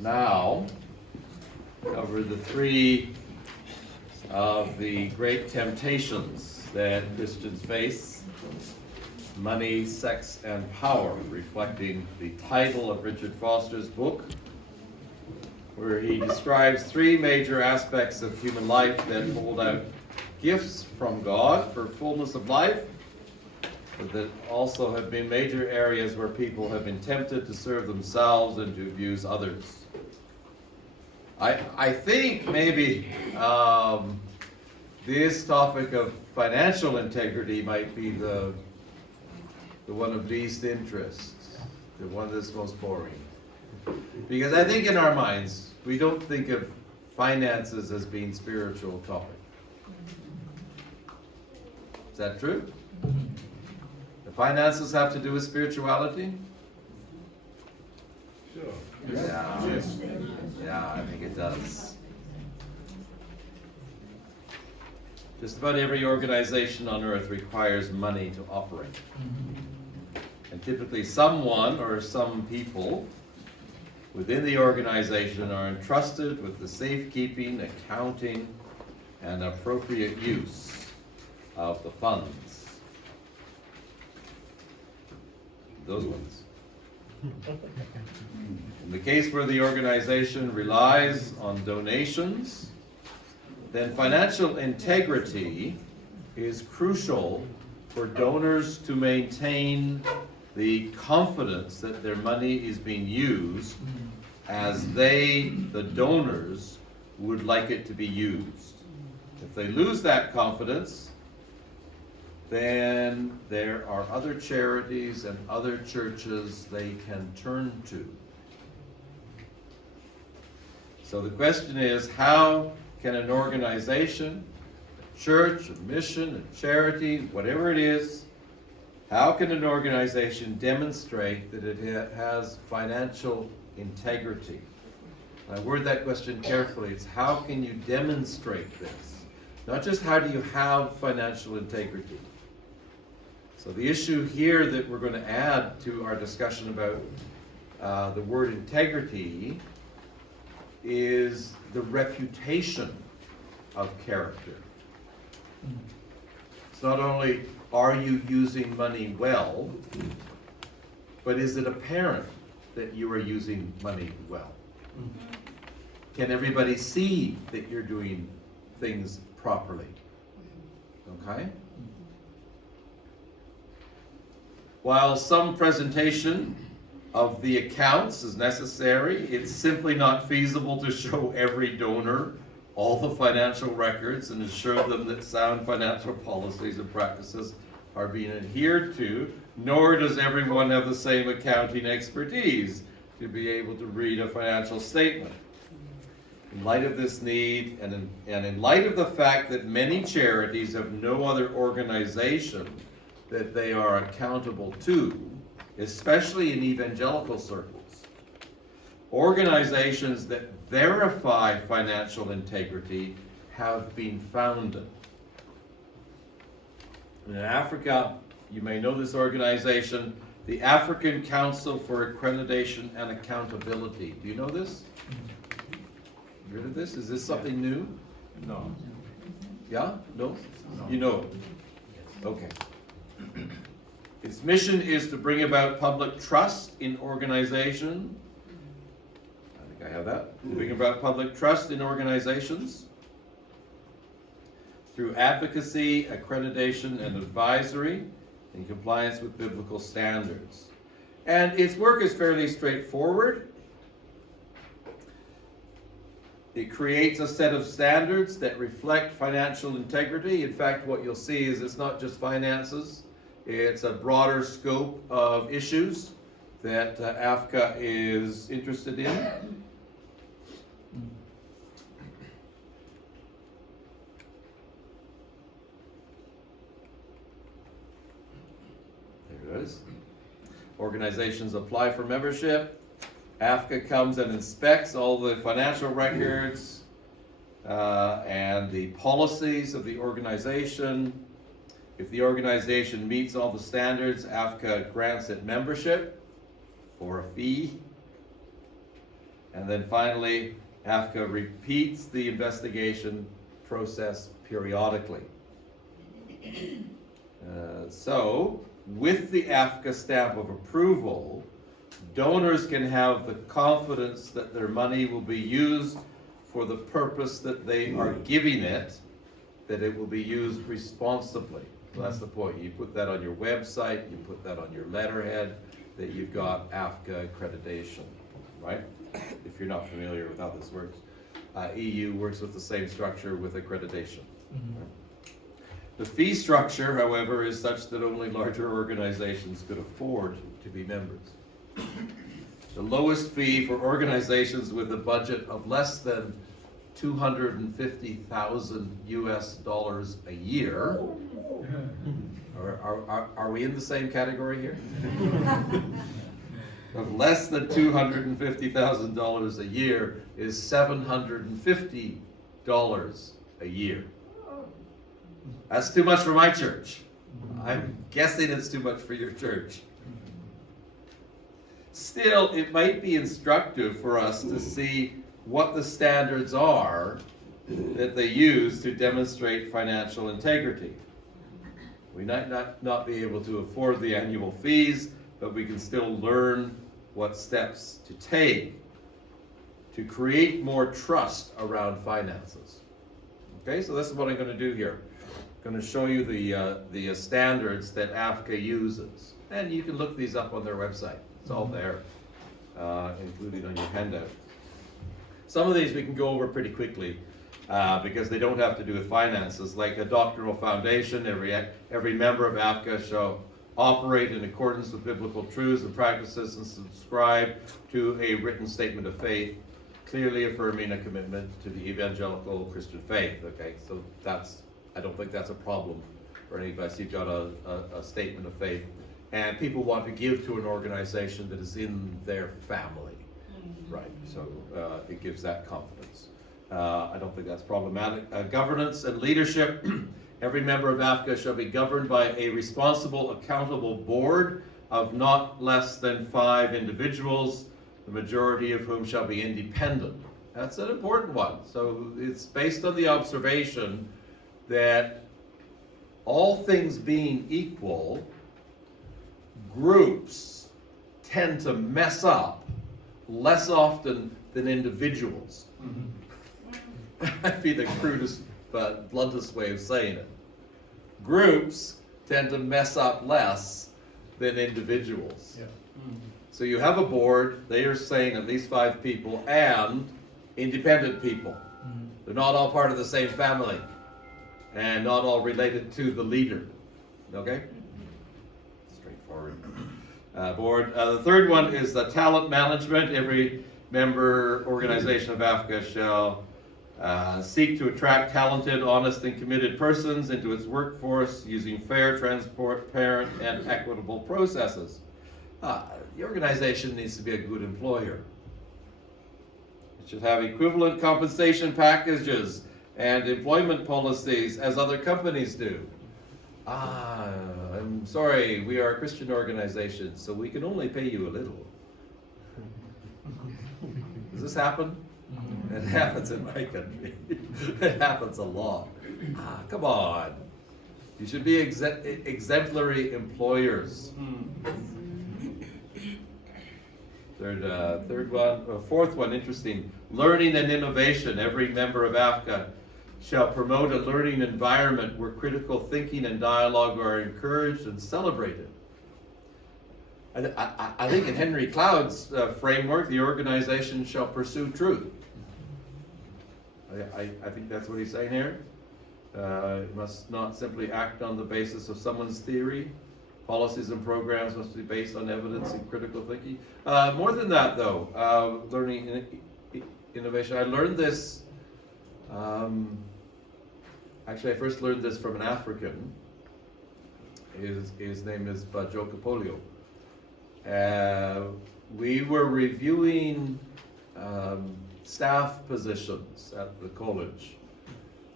now cover the three of the great temptations that Christians face: money, sex, and power, reflecting the title of Richard Foster's book, where he describes three major aspects of human life that hold out gifts from God for fullness of life, but that also have been major areas where people have been tempted to serve themselves and to abuse others. I think maybe this topic of financial integrity might be the one of least interest, the one that's most boring. Because I think in our minds, we don't think of finances as being spiritual topic. Is that true? The finances have to do with spirituality? Sure. Yeah, I think it does. Just about every organization on earth requires money to operate. And typically someone or some people within the organization are entrusted with the safekeeping, accounting, and appropriate use of the funds. Those ones. In the case where the organization relies on donations, then financial integrity is crucial for donors to maintain the confidence that their money is being used as they, the donors, would like it to be used. If they lose that confidence, then there are other charities and other churches they can turn to. So the question is, how can an organization, a church, a mission, a charity, whatever it is, how can an organization demonstrate that it has financial integrity? I word that question carefully. It's how can you demonstrate this? Not just how do you have financial integrity. So the issue here that we're going to add to our discussion about the word integrity is the reputation of character. It's not only are you using money well, but is it apparent that you are using money well? Can everybody see that you're doing things properly? Okay? While some presentation of the accounts is necessary, it's simply not feasible to show every donor all the financial records and assure them that sound financial policies and practices are being adhered to, nor does everyone have the same accounting expertise to be able to read a financial statement. In light of this need, and in light of the fact that many charities have no other organization that they are accountable to, especially in evangelical circles, organizations that verify financial integrity have been founded. In Africa, you may know this organization, the African Council for Accreditation and Accountability. Do you know this? You heard of this? Is this something new? No. Yeah? No? No. You know it? Okay. Its mission is to bring about public trust in organization. I think I have that. To bring about public trust in organizations through advocacy, accreditation, and advisory in compliance with biblical standards. And its work is fairly straightforward. It creates a set of standards that reflect financial integrity. In fact, what you'll see is it's not just finances. It's a broader scope of issues that AFCA is interested in. There it is. Organizations apply for membership. AFCA comes and inspects all the financial records and the policies of the organization. If the organization meets all the standards, AFCA grants it membership for a fee. And then finally, AFCA repeats the investigation process periodically. So, with the AFCA stamp of approval, donors can have the confidence that their money will be used for the purpose that they are giving it, that it will be used responsibly. So that's the point. You put that on your website, you put that on your letterhead, that you've got AFCA accreditation, right? If you're not familiar with how this works. EU works with the same structure with accreditation. Right? The fee structure, however, is such that only larger organizations could afford to be members. The lowest fee for organizations with a budget of less than $250,000 US a year. Are we in the same category here? Of less than $250,000 a year is $750 a year. That's too much for my church. I'm guessing it's too much for your church. Still, it might be instructive for us to see what the standards are that they use to demonstrate financial integrity. We might not be able to afford the annual fees, but we can still learn what steps to take to create more trust around finances. Okay, so this is what I'm going to do here. I'm going to show you the standards that AFCA uses. And you can look these up on their website. It's all there, including on your handout. Some of these we can go over pretty quickly because they don't have to do with finances. Like a doctrinal foundation, every member of AFCA shall operate in accordance with biblical truths and practices and subscribe to a written statement of faith, clearly affirming a commitment to the evangelical Christian faith. Okay, so I don't think that's a problem for any of us. You've got a statement of faith, and people want to give to an organization that is in their family, right? So it gives that confidence. I don't think that's problematic. Governance and leadership. Every member of AFCA shall be governed by a responsible, accountable board of not less than 5 individuals, the majority of whom shall be independent. That's an important one. So it's based on the observation that all things being equal, groups tend to mess up less often than individuals. That'd be the crudest but bluntest way of saying it. Groups tend to mess up less than individuals. Yeah. So you have a board, they are saying at least 5 people, and independent people. They're not all part of the same family, and not all related to the leader. Okay? Straightforward. Board. The third one is the talent management. Every member organization of AFCA shall seek to attract talented, honest, and committed persons into its workforce using fair, transparent, and equitable processes. The organization needs to be a good employer. It should have equivalent compensation packages and employment policies as other companies do. I'm sorry, we are a Christian organization, so we can only pay you a little. Does this happen? It happens in my country. It happens a lot. Come on. You should be exemplary employers. Fourth one, interesting. Learning and innovation. Every member of AFCA shall promote a learning environment where critical thinking and dialogue are encouraged and celebrated. I think in Henry Cloud's framework, the organization shall pursue truth. I think that's what he's saying here. It must not simply act on the basis of someone's theory. Policies and programs must be based on evidence and critical thinking. More than that, though, learning innovation. I learned this, actually I first learned this from an African. His name is Joe Capolio. We were reviewing staff positions at the college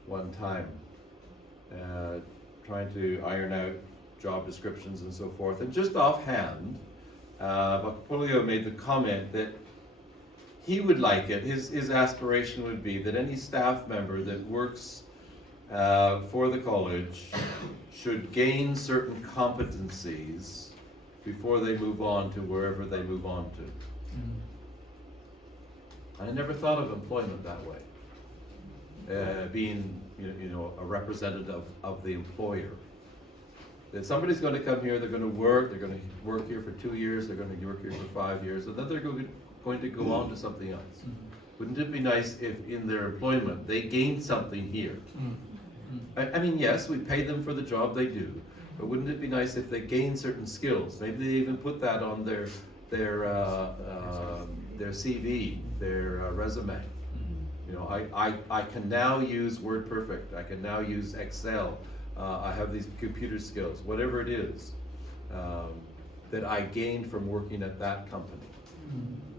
one time, trying to iron out job descriptions and so forth. And just offhand, Capolio made the comment that he would like it, his aspiration would be that any staff member that works for the college should gain certain competencies before they move on to wherever they move on to. I never thought of employment that way, being a representative of the employer. That somebody's going to come here, they're going to work here for 2 years, they're going to work here for 5 years, and then they're going to go on to something else. Wouldn't it be nice if in their employment they gained something here? I mean, yes, we pay them for the job they do, but wouldn't it be nice if they gained certain skills? Maybe they even put that on their CV, their resume. I can now use WordPerfect. I can now use Excel. I have these computer skills. Whatever it is that I gained from working at that company.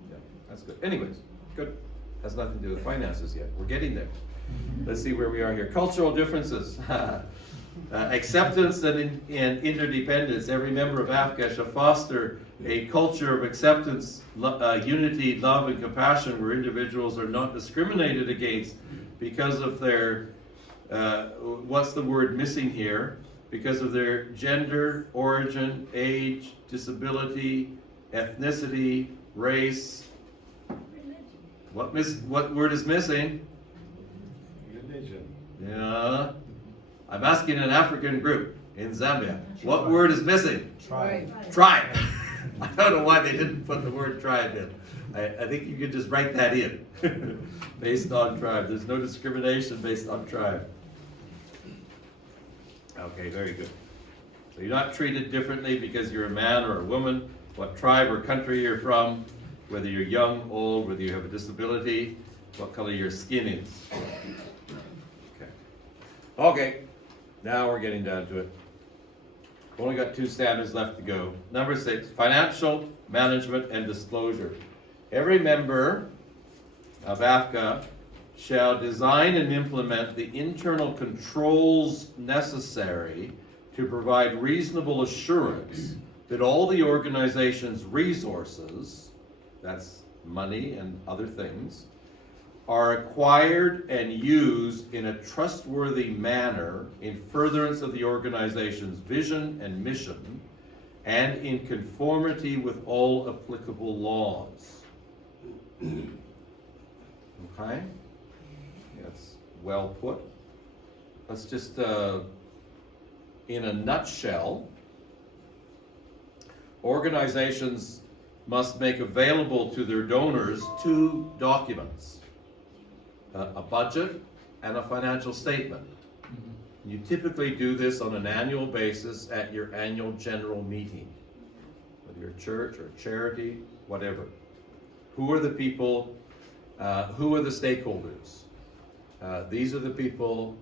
Yeah, that's good. Anyways, good. Has nothing to do with finances yet. We're getting there. Let's see where we are here. Cultural differences. Acceptance and interdependence. Every member of AFCA shall foster a culture of acceptance, unity, love, and compassion where individuals are not discriminated against because of their, what's the word missing here? Because of their gender, origin, age, disability, ethnicity, race. What word is missing? Religion. Yeah. I'm asking an African group in Zambia. What word is missing? Tribe. Tribe. I don't know why they didn't put the word tribe in. I think you could just write that in based on tribe. There's no discrimination based on tribe. Okay, very good. So you're not treated differently because you're a man or a woman, what tribe or country you're from, whether you're young, old, whether you have a disability, what color your skin is. Okay, now we're getting down to it. We've only got 2 standards left to go. Number 6, financial management and disclosure. Every member of AFCA shall design and implement the internal controls necessary to provide reasonable assurance that all the organization's resources, that's money and other things, are acquired and used in a trustworthy manner in furtherance of the organization's vision and mission and in conformity with all applicable laws. Okay? That's well put. Let's just, in a nutshell, organizations must make available to their donors 2 documents. A budget and a financial statement. You typically do this on an annual basis at your annual general meeting, whether you're a church or a charity, whatever. Who are the people, who are the stakeholders? These are the people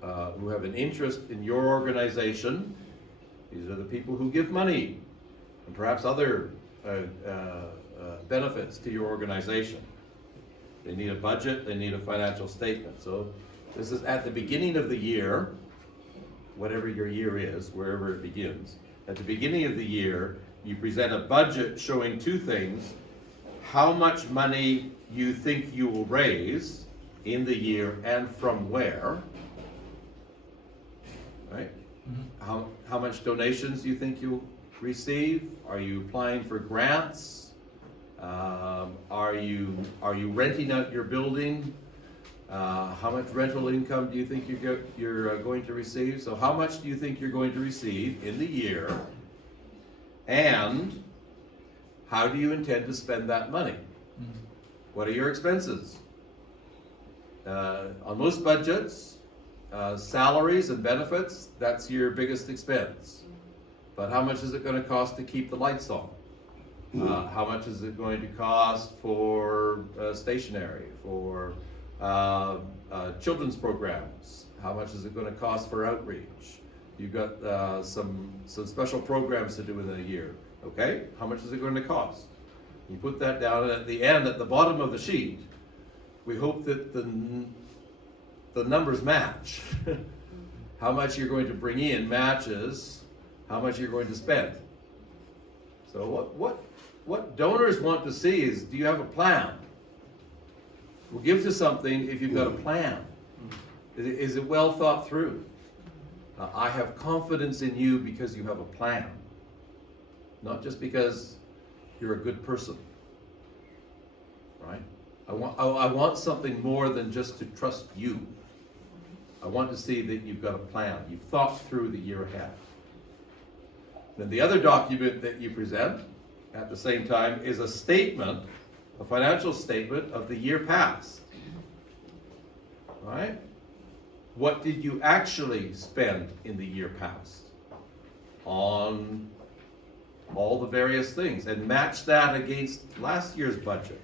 who have an interest in your organization. These are the people who give money and perhaps other benefits to your organization. They need a budget, they need a financial statement. So this is at the beginning of the year, whatever your year is, wherever it begins. At the beginning of the year, you present a budget showing 2 things: how much money you think you will raise in the year and from where, right? How much donations you think you'll receive? Are you applying for grants? Are you renting out your building? How much rental income do you think you're going to receive? So how much do you think you're going to receive in the year? And how do you intend to spend that money? What are your expenses? On most budgets, salaries and benefits, that's your biggest expense. But how much is it going to cost to keep the lights on? How much is it going to cost for stationery, for children's programs? How much is it going to cost for outreach? You've got some special programs to do in a year, okay? How much is it going to cost? You put that down, and at the end, at the bottom of the sheet, we hope that the numbers match. How much you're going to bring in matches how much you're going to spend. So what donors want to see is, do you have a plan? will give to something if you've got a plan. Is it well thought through? I have confidence in you because you have a plan, not just because you're a good person, right? I want something more than just to trust you. I want to see that you've got a plan. You've thought through the year ahead. Then the other document that you present at the same time is a statement, a financial statement of the year past. Right? What did you actually spend in the year past on all the various things, and match that against last year's budget?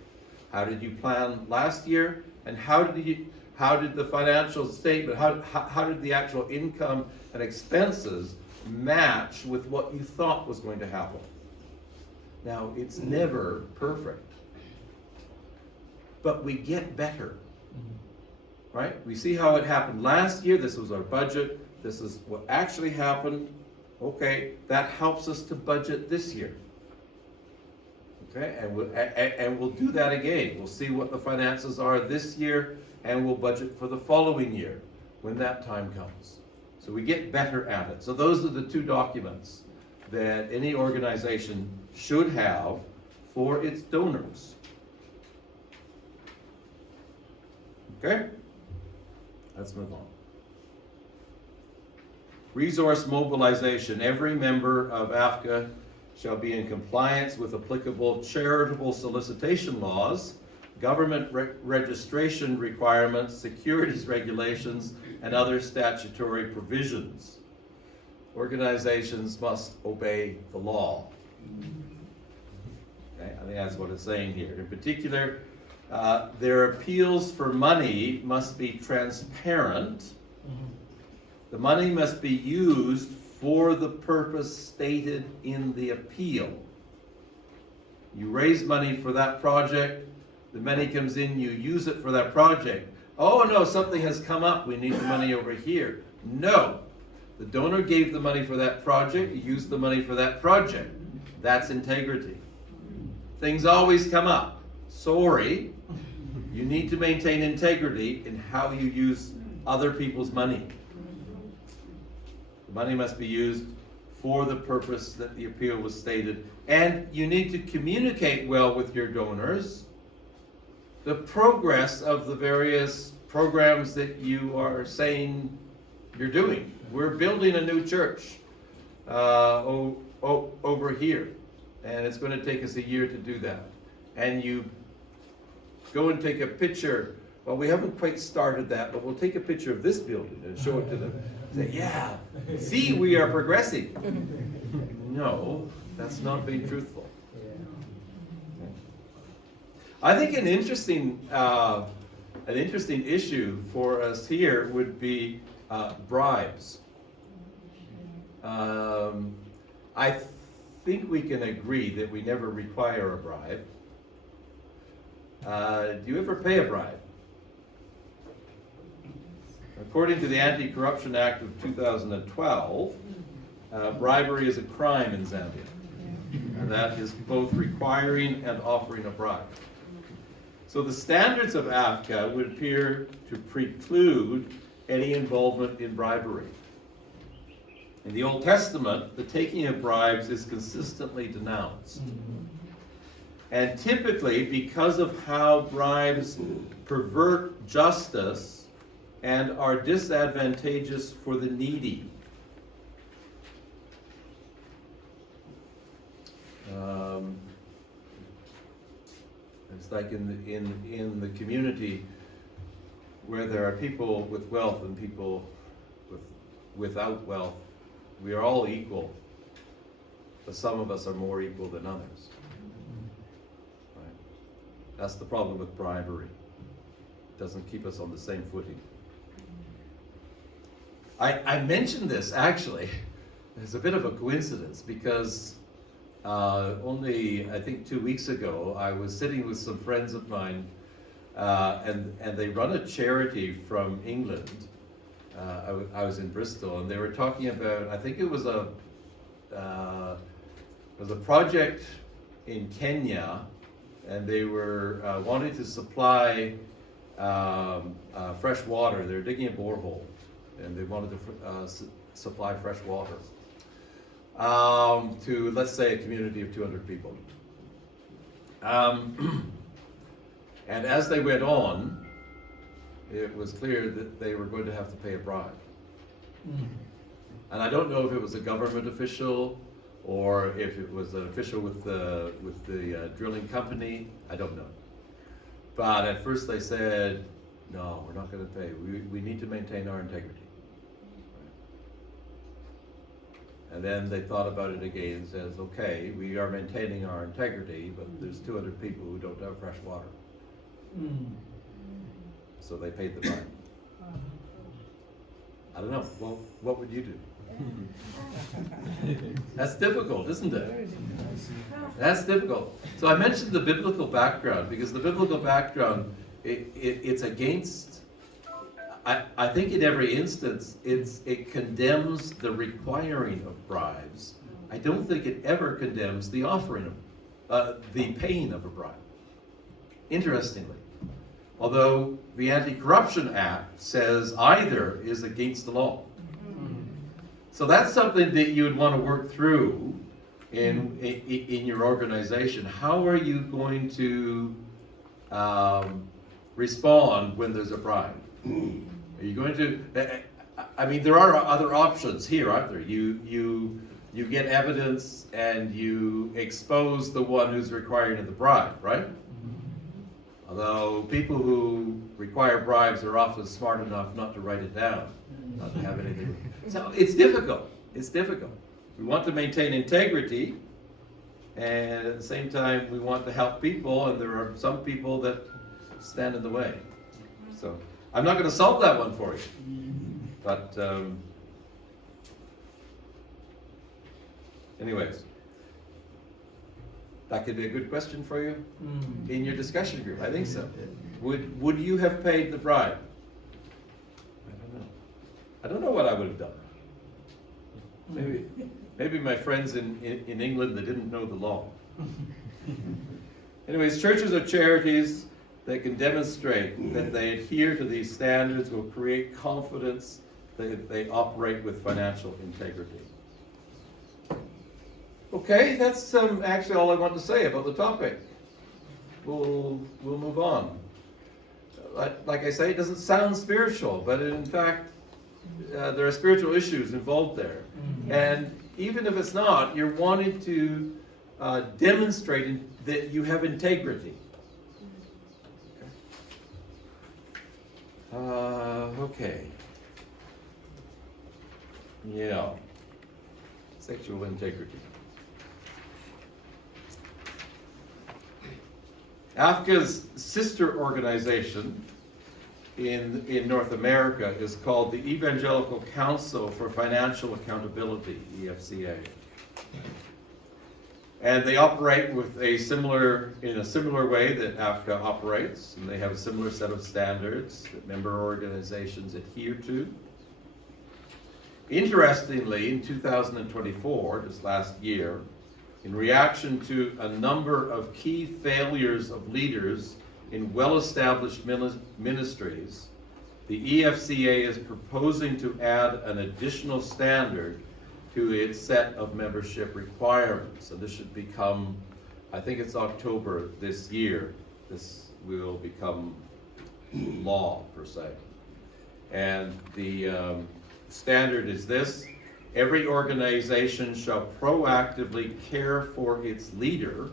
How did you plan last year, and how did the financial statement, how did the actual income and expenses match with what you thought was going to happen? Now, it's never perfect, but we get better, right? We see how it happened last year. This was our budget. This is what actually happened. Okay, that helps us to budget this year. Okay, and we'll do that again. We'll see what the finances are this year, and we'll budget for the following year when that time comes. So we get better at it. So those are the two documents that any organization should have for its donors. Okay? Let's move on. Resource mobilization. Every member of AFCA shall be in compliance with applicable charitable solicitation laws, government registration requirements, securities regulations, and other statutory provisions. Organizations must obey the law. Okay, I think that's what it's saying here. In particular, their appeals for money must be transparent. The money must be used for the purpose stated in the appeal. You raise money for that project, the money comes in, you use it for that project. Oh no, something has come up, we need the money over here. No, the donor gave the money for that project, you used the money for that project. That's integrity. Things always come up. Sorry, you need to maintain integrity in how you use other people's money. The money must be used for the purpose that the appeal was stated, and you need to communicate well with your donors the progress of the various programs that you are saying you're doing. We're building a new church over here, and it's going to take us a year to do that. And you go and take a picture. Well, we haven't quite started that, but we'll take a picture of this building and show it to them. Say, yeah, see, we are progressing. No, that's not being truthful. I think an interesting issue for us here would be bribes. I think we can agree that we never require a bribe. Do you ever pay a bribe? According to the Anti-Corruption Act of 2012, bribery is a crime in Zambia. And that is both requiring and offering a bribe. So the standards of AFCA would appear to preclude any involvement in bribery. In the Old Testament, the taking of bribes is consistently denounced. And typically, because of how bribes pervert justice and are disadvantageous for the needy. It's like in the community where there are people with wealth and people without wealth. We are all equal, but some of us are more equal than others. Right? That's the problem with bribery. It doesn't keep us on the same footing. I mentioned this actually. It's a bit of a coincidence because only I think 2 weeks ago I was sitting with some friends of mine and they run a charity from England. I was in Bristol and they were talking about, I think it was a project in Kenya, and they were wanting to supply fresh water. They're digging a borehole, and they wanted to supply fresh water to, let's say, a community of 200 people. And as they went on, it was clear that they were going to have to pay a bribe. And I don't know if it was a government official or if it was an official with the drilling company. I don't know. But at first they said, no, we're not going to pay. We need to maintain our integrity. And then they thought about it again and says, okay, we are maintaining our integrity, but there's 200 people who don't have fresh water. So they paid the bribe. I don't know. Well, what would you do? That's difficult, isn't it? That's difficult. So I mentioned the biblical background because the biblical background, it's against, I think in every instance, it condemns the requiring of bribes. I don't think it ever condemns the offering of, the paying of a bribe. Interestingly. Although the Anti-Corruption Act says either is against the law. So that's something that you would want to work through in your organization. How are you going to respond when there's a bribe? Are you going to, I mean, there are other options here, aren't there? You get evidence and you expose the one who's requiring the bribe, right? Although people who require bribes are often smart enough not to write it down, not to have anything. So it's difficult. It's difficult. We want to maintain integrity, and at the same time, we want to help people, and there are some people that stand in the way. So I'm not going to solve that one for you, but anyways. That could be a good question for you in your discussion group. I think so. Would you have paid the bribe? I don't know. I don't know what I would have done. Maybe my friends in England, they didn't know the law. Anyways, churches or charities that can demonstrate that they adhere to these standards will create confidence that they operate with financial integrity. Okay, that's actually all I want to say about the topic. We'll move on. Like I say, it doesn't sound spiritual, but in fact, there are spiritual issues involved there. And even if it's not, you're wanting to demonstrate that you have integrity. Okay. Yeah. Sexual integrity. AFCA's sister organization in North America is called the Evangelical Council for Financial Accountability, EFCA. And they operate with in a similar way that AFCA operates, and they have a similar set of standards that member organizations adhere to. Interestingly, in 2024, just last year, in reaction to a number of key failures of leaders in well-established ministries, the EFCA is proposing to add an additional standard to its set of membership requirements. And this should become, I think it's October this year, this will become law per se. And the standard is this: every organization shall proactively care for its leader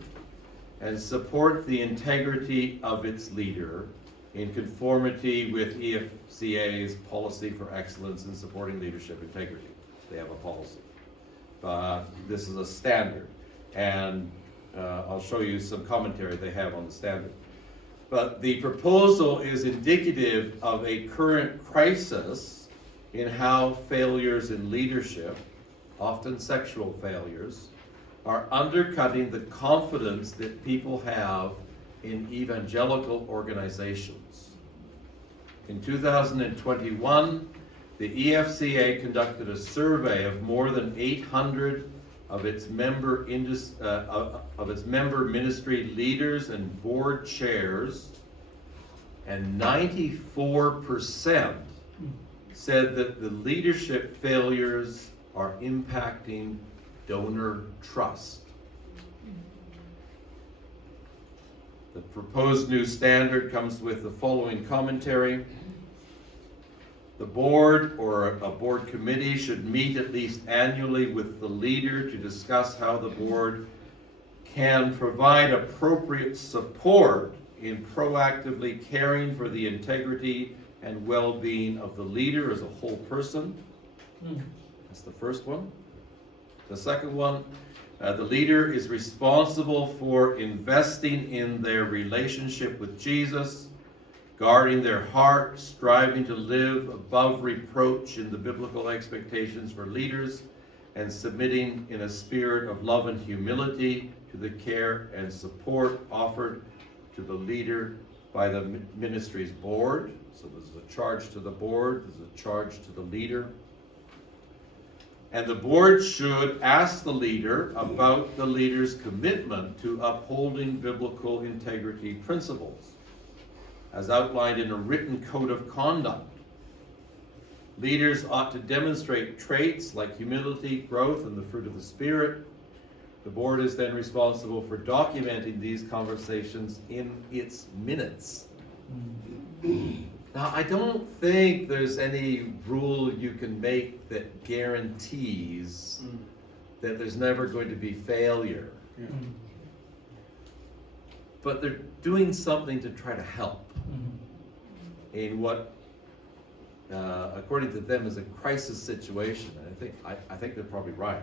and support the integrity of its leader in conformity with EFCA's policy for excellence in supporting leadership integrity. They have a policy. This is a standard, and I'll show you some commentary they have on the standard. But the proposal is indicative of a current crisis in how failures in leadership, often sexual failures, are undercutting the confidence that people have in evangelical organizations. In 2021, the EFCA conducted a survey of more than 800 of its member ministry leaders and board chairs And 94% said that the leadership failures are impacting donor trust. The proposed new standard comes with the following commentary. The board or a board committee should meet at least annually with the leader to discuss how the board can provide appropriate support in proactively caring for the integrity and well-being of the leader as a whole person. That's the first one. The second one, the leader is responsible for investing in their relationship with Jesus, guarding their heart, striving to live above reproach in the biblical expectations for leaders, and submitting in a spirit of love and humility to the care and support offered to the leader by the ministry's board. So there's a charge to the board, there's a charge to the leader. And the board should ask the leader about the leader's commitment to upholding biblical integrity principles, as outlined in a written code of conduct. Leaders ought to demonstrate traits like humility, growth, and the fruit of the Spirit. The board is then responsible for documenting these conversations in its minutes. Now, I don't think there's any rule you can make that guarantees that there's never going to be failure. Yeah. But they're doing something to try to help in what, according to them, is a crisis situation. And I think they're probably right.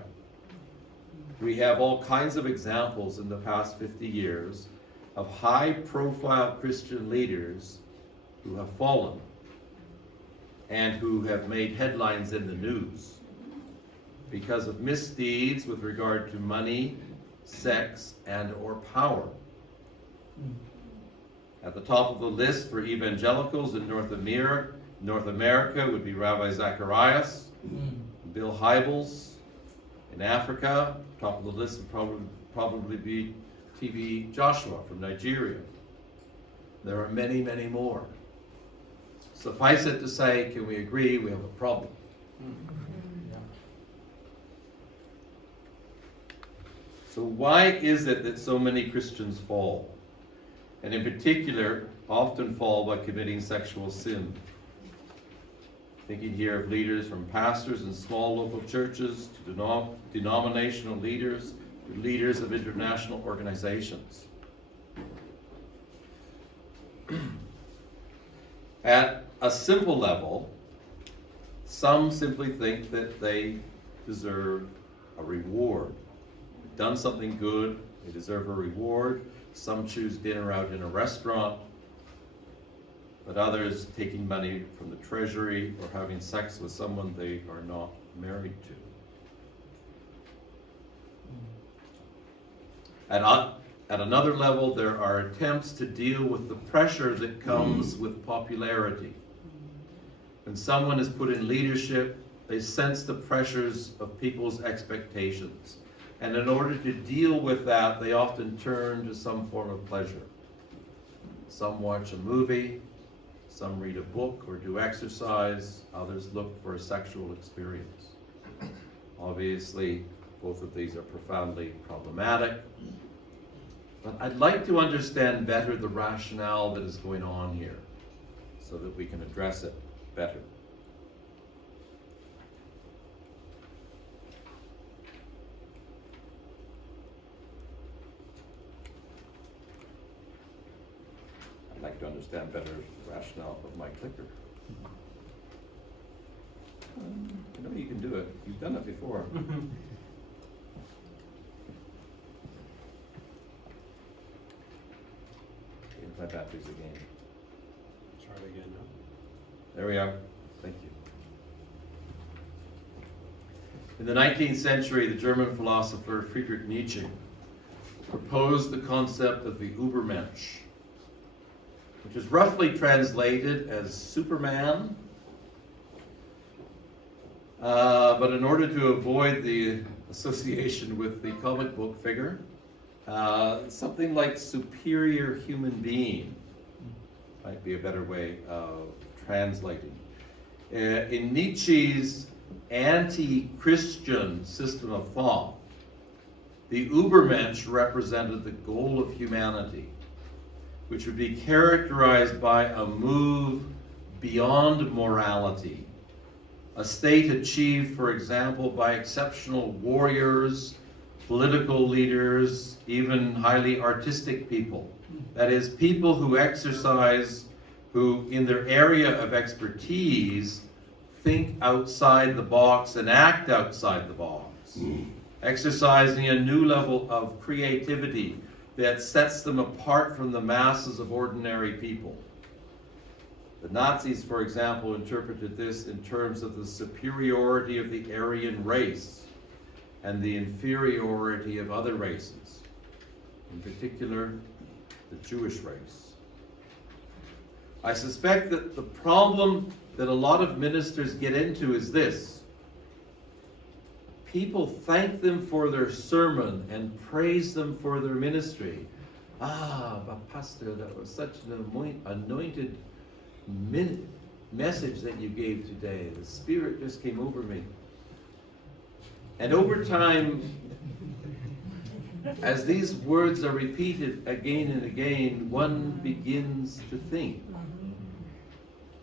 We have all kinds of examples in the past 50 years of high-profile Christian leaders who have fallen and who have made headlines in the news because of misdeeds with regard to money, sex, and or power. At the top of the list for evangelicals in North America would be Rabbi Zacharias, Bill Hybels. In Africa, top of the list would probably be TB Joshua from Nigeria. There are many, many more. Suffice it to say, can we agree we have a problem? So why is it that so many Christians fall? And in particular, often fall by committing sexual sin. Thinking here of leaders from pastors in small local churches to denominational leaders to leaders of international organizations. At a simple level, some simply think that they deserve a reward. They've done something good, they deserve a reward. Some choose dinner out in a restaurant, but others taking money from the treasury or having sex with someone they are not married to. At another level, there are attempts to deal with the pressure that comes with popularity. When someone is put in leadership, they sense the pressures of people's expectations. And in order to deal with that, they often turn to some form of pleasure. Some watch a movie, some read a book or do exercise, others look for a sexual experience. Obviously, both of these are profoundly problematic. But I'd like to understand better the rationale that is going on here so that we can address it better. I'd like to understand better the rationale of my clicker. I know you can do it. You've done it before. My batteries again. Try it again now. There we are. Thank you. In the 19th century, the German philosopher Friedrich Nietzsche proposed the concept of the Übermensch, which is roughly translated as Superman. But in order to avoid the association with the comic book figure, something like superior human being. might be a better way of translating. In Nietzsche's anti-Christian system of thought, the Übermensch represented the goal of humanity, which would be characterized by a move beyond morality, a state achieved, for example, by exceptional warriors, political leaders, even highly artistic people. That is, people who in their area of expertise, think outside the box and act outside the box, exercising a new level of creativity that sets them apart from the masses of ordinary people. The Nazis, for example, interpreted this in terms of the superiority of the Aryan race and the inferiority of other races, in particular, the Jewish race. I suspect that the problem that a lot of ministers get into is this. People thank them for their sermon and praise them for their ministry. But Pastor, that was such an anointed message that you gave today. The Spirit just came over me. And over time, as these words are repeated again and again, one begins to think,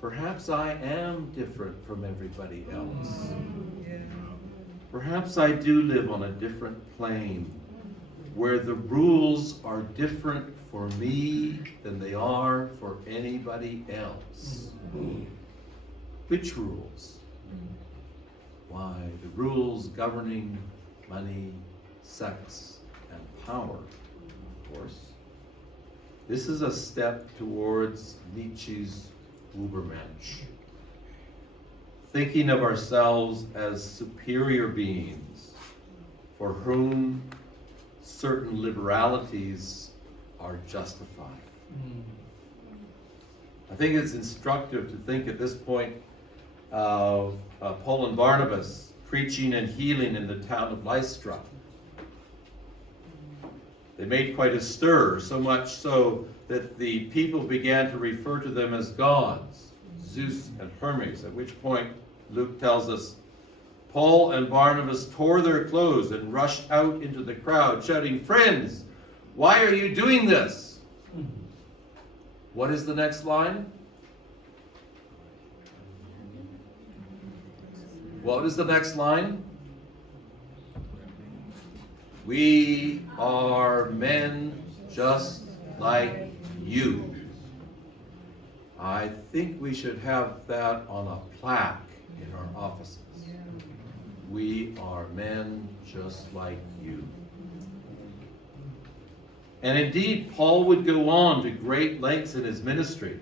perhaps I am different from everybody else. Perhaps I do live on a different plane, where the rules are different for me than they are for anybody else. Which rules? Why, the rules governing money, sex, and power, of course. This is a step towards Nietzsche's Übermensch. Thinking of ourselves as superior beings for whom certain liberalities are justified. I think it's instructive to think at this point of Paul and Barnabas preaching and healing in the town of Lystra. They made quite a stir, so much so that the people began to refer to them as gods, Zeus and Hermes, at which point Luke tells us, Paul and Barnabas tore their clothes and rushed out into the crowd, shouting, "Friends, why are you doing this?" What is the next line? What is the next line? We are men just like you. I think we should have that on a plaque in our offices. We are men just like you. And indeed, Paul would go on to great lengths in his ministry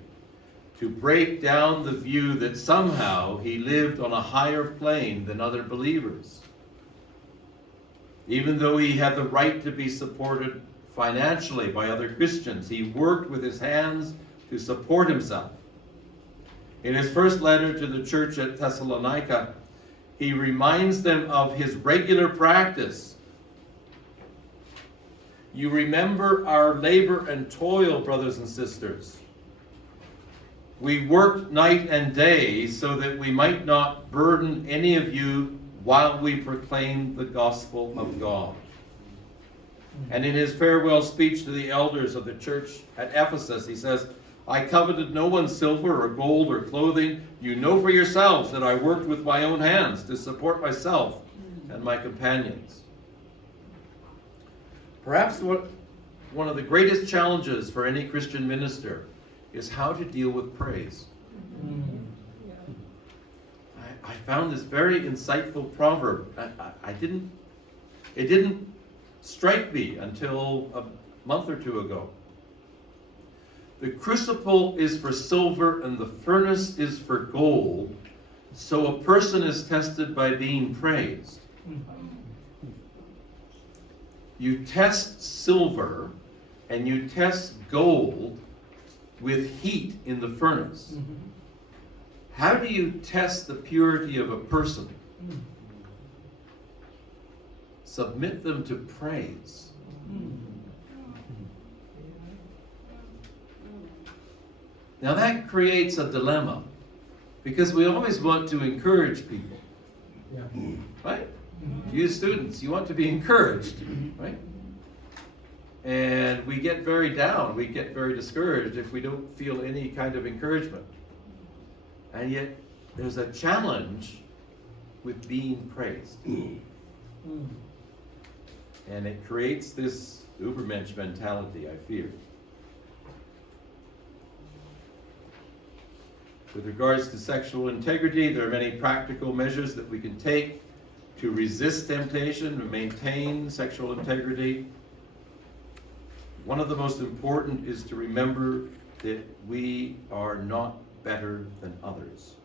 to break down the view that somehow he lived on a higher plane than other believers. Even though he had the right to be supported financially by other Christians, he worked with his hands to support himself. In his first letter to the church at Thessalonica, he reminds them of his regular practice. You remember our labor and toil, brothers and sisters. We worked night and day so that we might not burden any of you while we proclaim the gospel of God. And in his farewell speech to the elders of the church at Ephesus, he says, I coveted no one's silver or gold or clothing. You know for yourselves that I worked with my own hands to support myself and my companions. Perhaps one of the greatest challenges for any Christian minister is how to deal with praise. I found this very insightful proverb. It didn't strike me until a month or two ago. The crucible is for silver and the furnace is for gold, so a person is tested by being praised. You test silver and you test gold with heat in the furnace. How do you test the purity of a person? Submit them to praise. Now that creates a dilemma, because we always want to encourage people, Yeah. right? You students, you want to be encouraged, right? And we get very down, we get very discouraged if we don't feel any kind of encouragement. And yet, there's a challenge with being praised. And it creates this Übermensch mentality, I fear. With regards to sexual integrity, there are many practical measures that we can take to resist temptation and maintain sexual integrity. One of the most important is to remember that we are not better than others.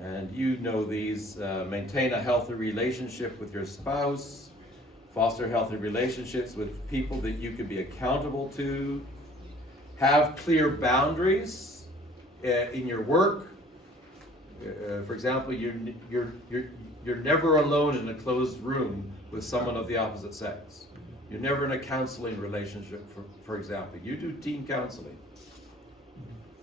And you know these: maintain a healthy relationship with your spouse, foster healthy relationships with people that you can be accountable to, have clear boundaries in your work. For example, you're never alone in a closed room with someone of the opposite sex. You're never in a counseling relationship, for example. You do teen counseling.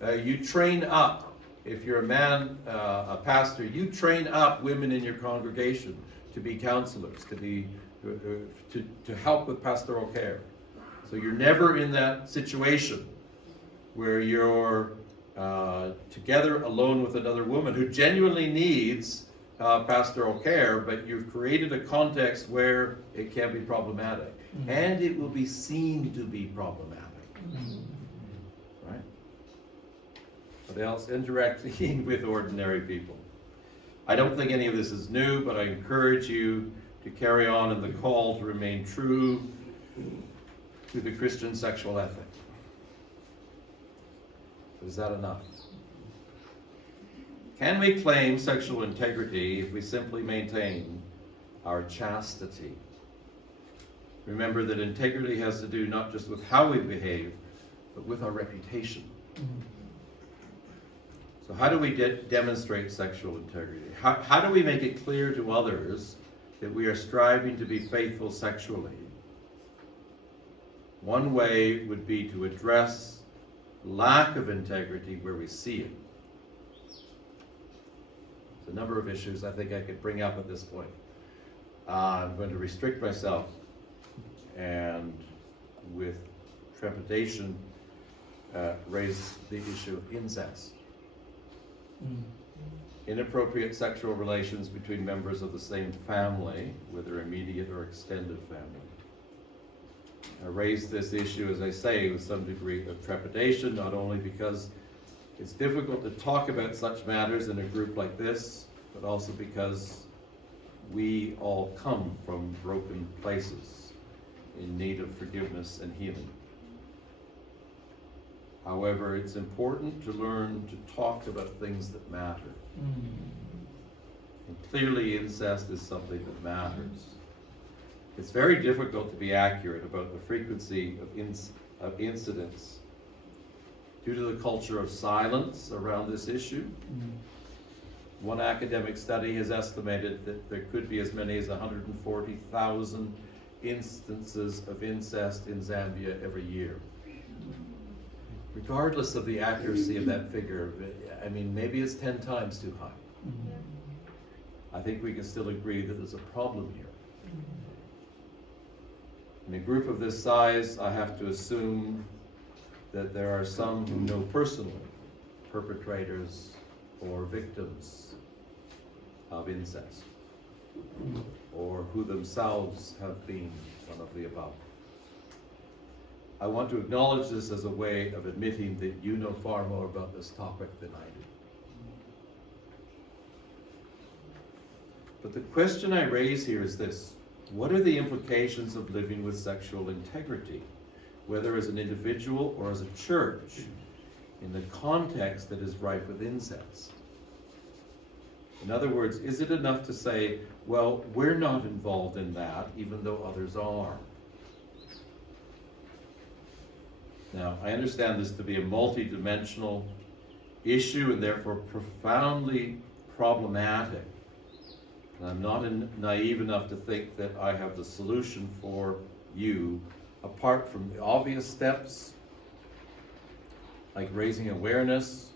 You train up. If you're a man, a pastor, you train up women in your congregation to be counselors, to help with pastoral care. So you're never in that situation where you're together alone with another woman who genuinely needs pastoral care, but you've created a context where it can be problematic. And it will be seen to be problematic. Right? What else? Interacting with ordinary people. I don't think any of this is new, but I encourage you to carry on in the call to remain true to the Christian sexual ethic. Is that enough? Can we claim sexual integrity if we simply maintain our chastity? Remember that integrity has to do not just with how we behave, but with our reputation. So how do we demonstrate sexual integrity? How do we make it clear to others that we are striving to be faithful sexually? One way would be to address lack of integrity where we see it. There's a number of issues I think I could bring up at this point. I'm going to restrict myself and with trepidation raise the issue of incest. Inappropriate sexual relations between members of the same family, whether immediate or extended family. I raise this issue, as I say, with some degree of trepidation, not only because it's difficult to talk about such matters in a group like this, but also because we all come from broken places in need of forgiveness and healing. However, it's important to learn to talk about things that matter. And clearly incest is something that matters. It's very difficult to be accurate about the frequency of incidents due to the culture of silence around this issue. One academic study has estimated that there could be as many as 140,000 instances of incest in Zambia every year. Regardless of the accuracy of that figure, I mean, maybe it's 10 times too high. I think we can still agree that there's a problem here. In a group of this size, I have to assume that there are some who know personally perpetrators or victims of incest, or who themselves have been one of the above. I want to acknowledge this as a way of admitting that you know far more about this topic than I do. But the question I raise here is this: what are the implications of living with sexual integrity, whether as an individual or as a church, in the context that is rife with incest? In other words, is it enough to say, well, we're not involved in that, even though others are? Now, I understand this to be a multi-dimensional issue and therefore profoundly problematic. And I'm not naive enough to think that I have the solution for you, apart from the obvious steps like raising awareness,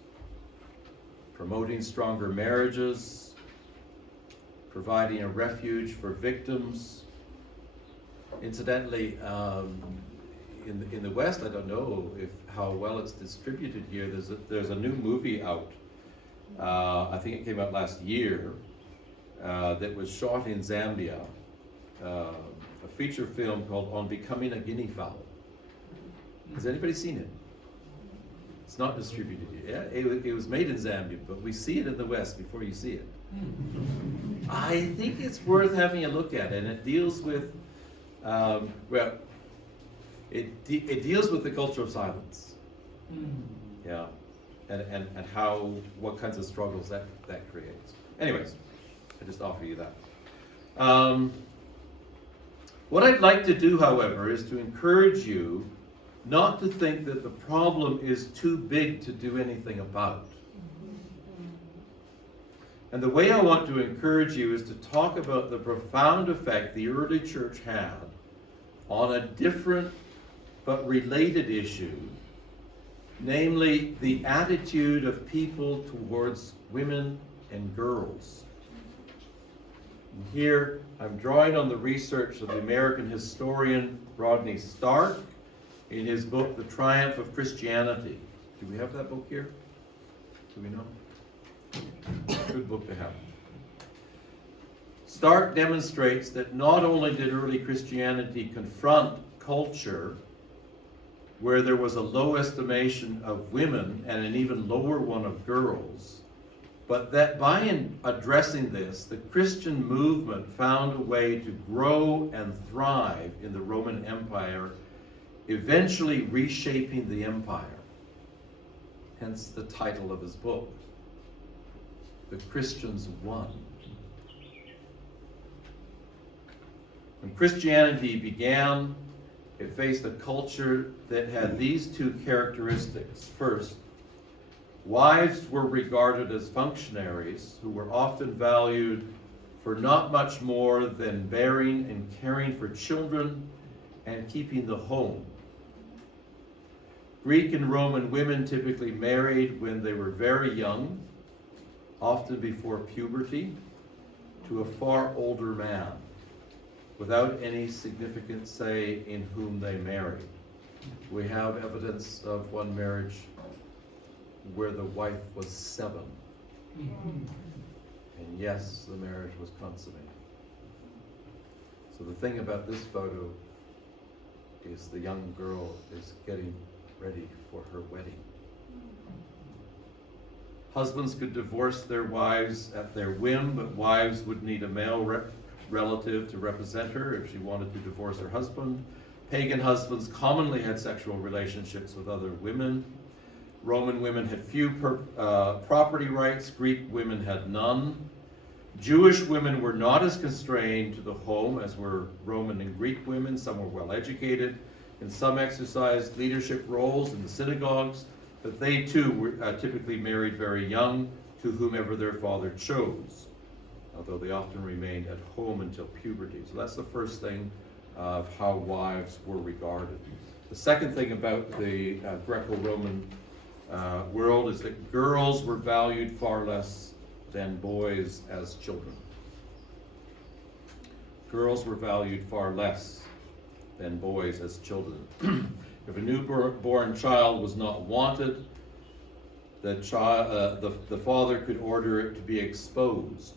promoting stronger marriages, providing a refuge for victims. Incidentally, in the West, I don't know how well it's distributed here. There's a new movie out. I think it came out last year. That was shot in Zambia. A feature film called "On Becoming a Guinea Fowl." Has anybody seen it? It's not distributed yet. It was made in Zambia, but we see it in the West before you see it. I think it's worth having a look at, and it deals with, it deals with the culture of silence. Yeah, and what kinds of struggles that creates. Anyways, I just offer you that. What I'd like to do, however, is to encourage you not to think that the problem is too big to do anything about. And the way I want to encourage you is to talk about the profound effect the early church had on a different but related issue, namely the attitude of people towards women and girls. And here I'm drawing on the research of the American historian Rodney Stark in his book, The Triumph of Christianity. Do we have that book here? Do we know? Good book to have. Stark demonstrates that not only did early Christianity confront culture where there was a low estimation of women and an even lower one of girls, but that by addressing this, the Christian movement found a way to grow and thrive in the Roman Empire, eventually reshaping the empire. Hence the title of his book, The Christians Won. When Christianity began, it faced a culture that had these two characteristics. First, wives were regarded as functionaries who were often valued for not much more than bearing and caring for children and keeping the home. Greek and Roman women typically married when they were very young, often before puberty, to a far older man, without any significant say in whom they married. We have evidence of one marriage where the wife was 7. And yes, the marriage was consummated. So the thing about this photo is the young girl is getting ready for her wedding. Husbands could divorce their wives at their whim, but wives would need a male relative to represent her if she wanted to divorce her husband. Pagan husbands commonly had sexual relationships with other women. Roman women had few property rights. Greek women had none. Jewish women were not as constrained to the home as were Roman and Greek women. Some were well educated, and some exercised leadership roles in the synagogues, but they too were typically married very young to whomever their father chose, although they often remained at home until puberty. So that's the first thing of how wives were regarded. The second thing about the Greco-Roman world is that girls were valued far less than boys as children. Girls were valued far less than boys as children. If a newborn child was not wanted, the father could order it to be exposed,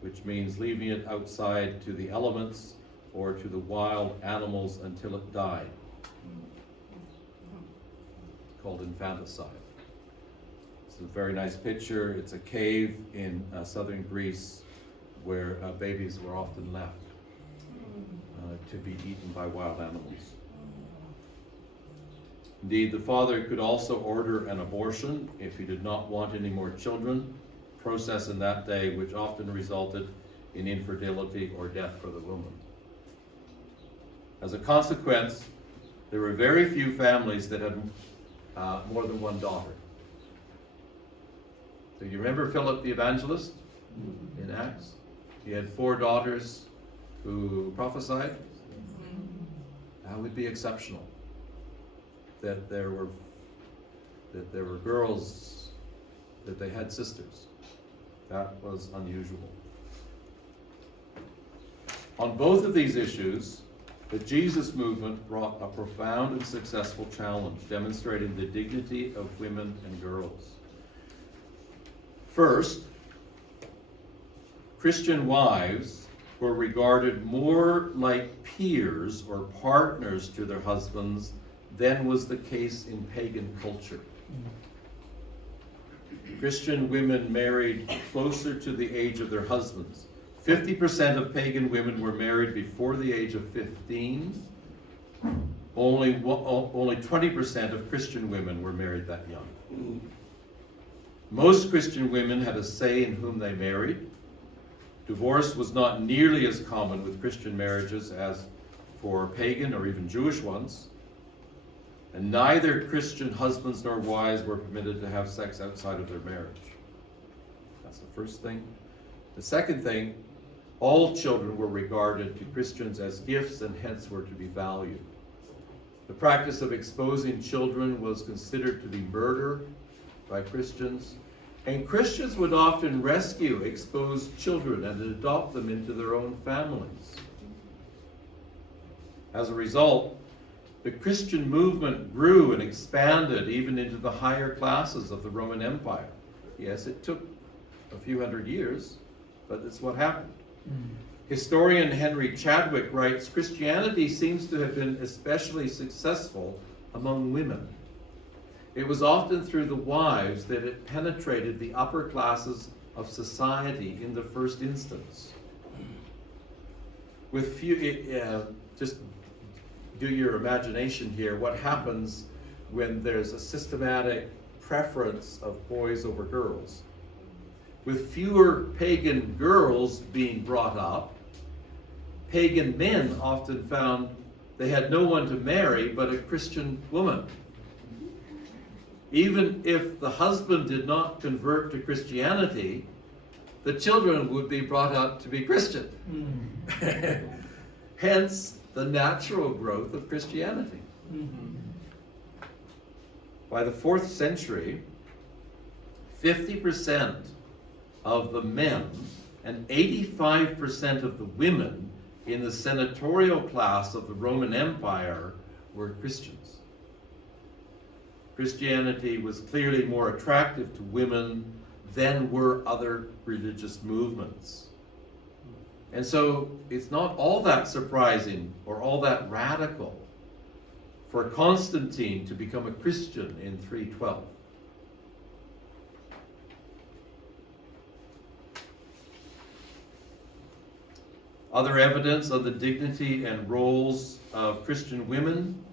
which means leaving it outside to the elements or to the wild animals until it died. It's called infanticide. It's a very nice picture. It's a cave in southern Greece where babies were often left to be eaten by wild animals. Indeed, the father could also order an abortion if he did not want any more children, process in that day which often resulted in infertility or death for the woman. As a consequence, there were very few families that had more than one daughter. So you remember Philip the Evangelist in Acts? He had 4 daughters who prophesied. That would be exceptional. That there were that there were girls, that they had sisters. That was unusual. On both of these issues, the Jesus movement brought a profound and successful challenge, demonstrating the dignity of women and girls. First, Christian wives were regarded more like peers or partners to their husbands than was the case in pagan culture. Christian women married closer to the age of their husbands. 50% of pagan women were married before the age of 15. Only 20% of Christian women were married that young. Most Christian women had a say in whom they married. Divorce was not nearly as common with Christian marriages as for pagan or even Jewish ones. And neither Christian husbands nor wives were permitted to have sex outside of their marriage. That's the first thing. The second thing, all children were regarded to Christians as gifts and hence were to be valued. The practice of exposing children was considered to be murder by Christians, and Christians would often rescue exposed children and adopt them into their own families. As a result, the Christian movement grew and expanded even into the higher classes of the Roman Empire. Yes, it took a few hundred years, but it's what happened. Historian Henry Chadwick writes, Christianity seems to have been especially successful among women. It was often through the wives that it penetrated the upper classes of society in the first instance. With few, just do your imagination here, what happens when there's a systematic preference of boys over girls? With fewer pagan girls being brought up, pagan men often found they had no one to marry but a Christian woman. Even if the husband did not convert to Christianity, the children would be brought up to be Christian. Hence, the natural growth of Christianity. By the 4th century, 50% of the men and 85% of the women in the senatorial class of the Roman Empire were Christians. Christianity was clearly more attractive to women than were other religious movements. And so it's not all that surprising or all that radical for Constantine to become a Christian in 312. Other evidence of the dignity and roles of Christian women.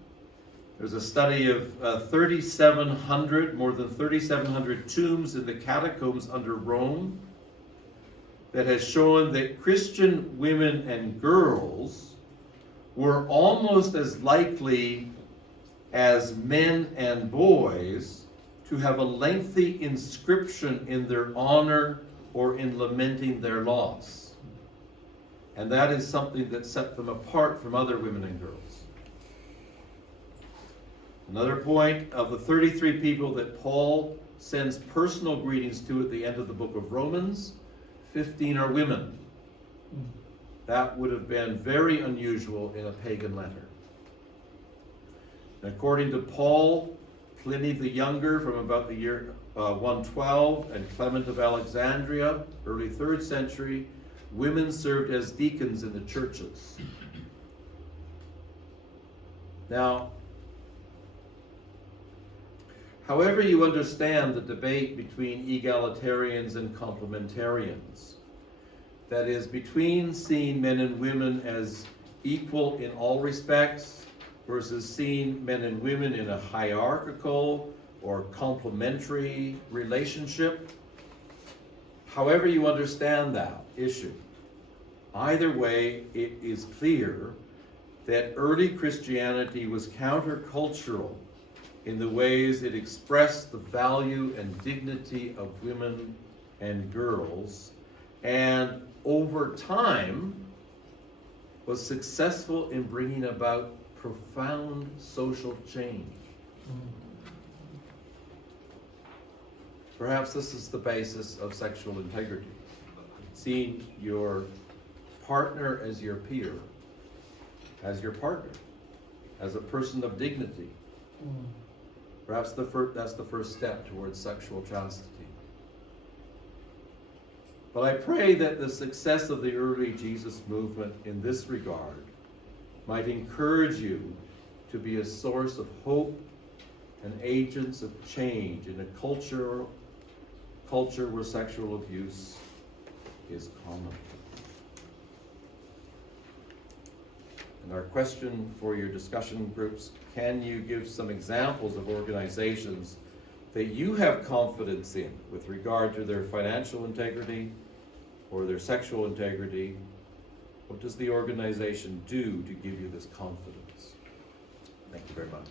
There's a study of more than 3,700 tombs in the catacombs under Rome that has shown that Christian women and girls were almost as likely as men and boys to have a lengthy inscription in their honor or in lamenting their loss. And that is something that set them apart from other women and girls. Another point, of the 33 people that Paul sends personal greetings to at the end of the book of Romans, 15 are women. That would have been very unusual in a pagan letter. According to Paul, Pliny the Younger from about the year 112 and Clement of Alexandria, early 3rd century, women served as deacons in the churches. Now, however you understand the debate between egalitarians and complementarians, that is, between seeing men and women as equal in all respects versus seeing men and women in a hierarchical or complementary relationship, however you understand that issue, either way, it is clear that early Christianity was countercultural in the ways it expressed the value and dignity of women and girls, and over time was successful in bringing about profound social change. Perhaps this is the basis of sexual integrity. Seeing your partner as your peer, as your partner, as a person of dignity. Perhaps that's the first step towards sexual chastity. But I pray that the success of the early Jesus movement in this regard might encourage you to be a source of hope and agents of change in a culture where sexual abuse is common. And our question for your discussion groups, can you give some examples of organizations that you have confidence in with regard to their financial integrity or their sexual integrity? What does the organization do to give you this confidence? Thank you very much.